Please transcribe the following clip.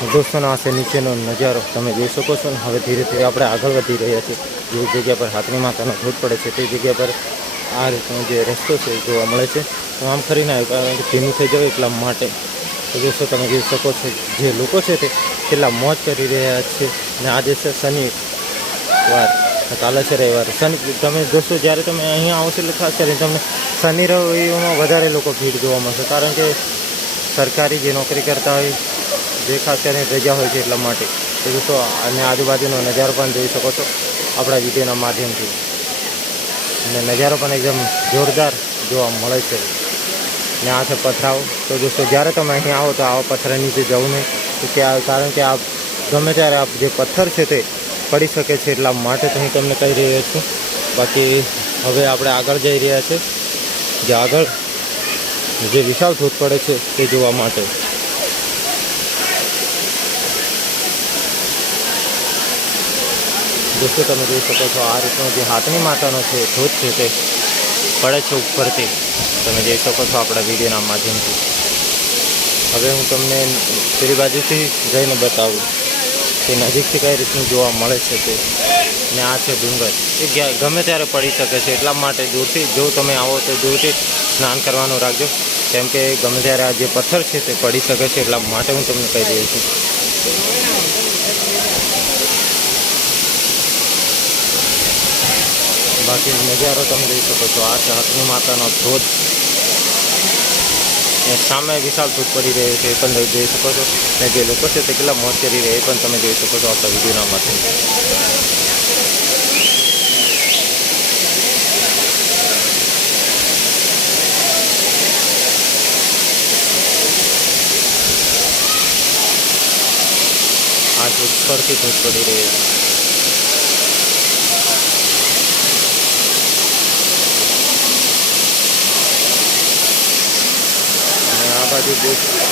દોસ્તોનો આ નીચેનો નજારો તમે જોઈ શકો છો ને હવે ધીરે ધીરે આપણે આગળ વધી રહ્યા છીએ. જે જગ્યા પર હાથની માતાનો ધોધ પડે છે તે જગ્યા પર આ રીતનો જે રસ્તો છે જોવા મળે છે. તો આમ કે ભીનું થઈ જાય એટલા માટે. તો દોસ્તો તમે જોઈ શકો છો જે લોકો છે તે કેટલા મોજ કરી રહ્યા છે. ને આજે છે શનિવાર. કાલે છે રવિવાર. શનિ, તમે દોસ્તો જ્યારે તમે અહીંયા આવશો એટલે ખાસ કરીને તમને શનિ રવિમાં વધારે લોકો ભીડ જોવા મળશે. કારણ કે સરકારી જે નોકરી કરતા હોય જે ખાસ કરીને રજા હોય છે એટલા માટે. તો દોસ્તો અને આજુબાજુનો નજારો પણ જોઈ શકો છો આપણા વિડીયોના માધ્યમથી. અને નજારો પણ એકદમ જોરદાર જોવા મળે છે. ને આ છે પથરાવ. તો દોસ્તો, જ્યારે તમે અહીં આવો તો આવા પથ્થર નીચે જવું નહીં. તો ત્યાં કારણ કે આ ગમે ત્યારે આ જે પથ્થર છે તે પડી શકે છે એટલા માટે તો હું તમને કહી રહ્યો છું. બાકી હવે આપણે આગળ જઈ રહ્યા છે. જે આગળ જે વિશાળ ધોધ પડે છે તે જોવા માટે. દોસ્તો તમે જોઈ શકો છો. આ રીતનો જે હાથની માતાનો છે, ધોધ છે તે પડે છે ઉપરથી. તમે જોઈ શકો છો આપણા વિડીયોના માધ્યમથી. હવે હું તમને પેલી બાજુથી જઈને બતાવું કે નજીકથી કઈ રીતનું જોવા મળે છે તે. ને આ છે ડુંગર. એ ગમે ત્યારે પડી શકે છે, એટલા માટે દૂરથી, જો તમે આવો તો દૂરથી સ્નાન કરવાનું રાખજો. કેમ કે ગમે ત્યારે આ જે પથ્થર છે તે પડી શકે છે, એટલા માટે હું તમને કહી દઉં છું. બાકી નજારો તમે જોઈ શકો છો. આ છે હથની માતાનો ધોધ. સામે વિશાળ ધોધ પડી રહ્યો છે, એ પણ તમે જોઈ શકો છો. ને જે લોકો છે તે કેટલા મોજ કરી રહ્યા એ પણ તમે જોઈ શકો છો આપણા વિડીયોના માધ્યમથી. આ ધોધ પરથી ધોધ પડી રહ્યો છે. અને આ બાજુ